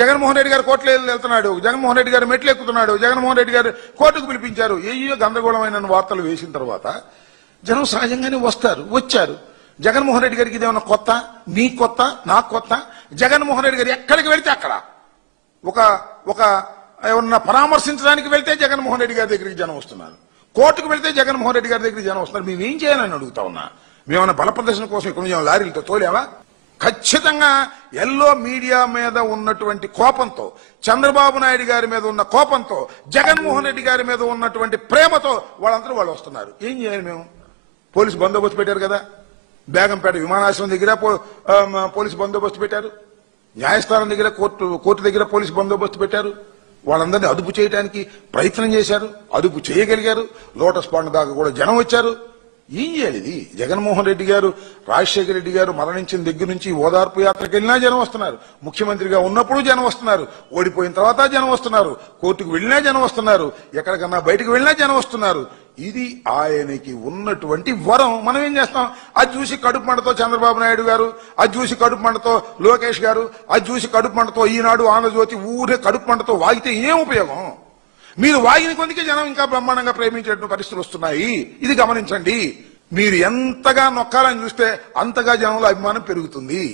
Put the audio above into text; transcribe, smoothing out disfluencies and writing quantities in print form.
జగన్మోహన్ రెడ్డి గారు కోర్టులో వెళ్తున్నాడు, జగన్మోహన్ రెడ్డి గారు మెట్లు ఎక్కుతున్నాడు, జగన్మోహన్ రెడ్డి గారు కోర్టుకు పిలిపించారు. ఏయో గందరగోళమైన వార్తలు వేసిన తర్వాత జనం సహజంగానే వచ్చారు. జగన్మోహన్ రెడ్డి గారికి ఇదేమన్నా కొత్త? నీ కొత్త, నాకు కొత్త? జగన్మోహన్ రెడ్డి గారు ఎక్కడికి వెళ్తే అక్కడ ఒక ఏమన్నా పరామర్శించడానికి వెళ్తే జగన్మోహన్ రెడ్డి గారి దగ్గరికి జనం వస్తున్నారు, కోర్టుకు వెళ్తే జగన్మోహన్ రెడ్డి గారి దగ్గరికి జనం వస్తున్నారు. మేమేం చేయాలని అడుగుతా ఉన్నా. మేమన్నా బల ప్రదర్శన కోసం ఇక్కడ లారీలతో తోలేవా? ఖచ్చితంగా ఎల్లో మీడియా మీద ఉన్నటువంటి కోపంతో, చంద్రబాబు నాయుడు గారి మీద ఉన్న కోపంతో, జగన్మోహన్ రెడ్డి గారి మీద ఉన్నటువంటి ప్రేమతో వాళ్ళు వస్తున్నారు. ఏం చేయాలి మేము? పోలీసు బందోబస్తు పెట్టారు కదా, బేగంపేట విమానాశ్రయం దగ్గర పోలీసు బందోబస్తు పెట్టారు, న్యాయస్థానం దగ్గర కోర్టు దగ్గర పోలీసు బందోబస్తు పెట్టారు. వాళ్ళందరినీ అదుపు చేయడానికి ప్రయత్నం చేశారు, అదుపు చేయగలిగారు. లోటస్ పాండ్ దాకా కూడా జనం వచ్చారు. ఏం చేయాలి ఇది? జగన్మోహన్ రెడ్డి గారు, రాజశేఖర రెడ్డి గారు మరణించిన దగ్గర నుంచి ఓదార్పు యాత్రకు వెళ్ళినా జనం వస్తున్నారు, ముఖ్యమంత్రిగా ఉన్నప్పుడు జనం వస్తున్నారు, ఓడిపోయిన తర్వాత జనం వస్తున్నారు, కోర్టుకు వెళ్ళినా జనం వస్తున్నారు, ఎక్కడికన్నా బయటకు వెళ్ళినా జనం వస్తున్నారు. ఇది ఆయనకి ఉన్నటువంటి వరం. మనం ఏం చేస్తాం? అది చూసి కడుపు మంటతో చంద్రబాబు నాయుడు గారు, అది చూసి కడుపు మంటతో లోకేష్ గారు, అది చూసి కడుపు మంటతో ఈనాడు, ఆంధ్రజ్యోతి ఊరే కడుపు మంటతో వాగితే ఏం ఉపయోగం? మీరు వాగిన కొందికే జనం ఇంకా బ్రహ్మాండంగా ప్రేమించేటువంటి పరిస్థితులు వస్తున్నాయి. ఇది గమనించండి. మీరు ఎంతగా నొక్కాలని చూస్తే అంతగా జనంలో అభిమానం పెరుగుతుంది.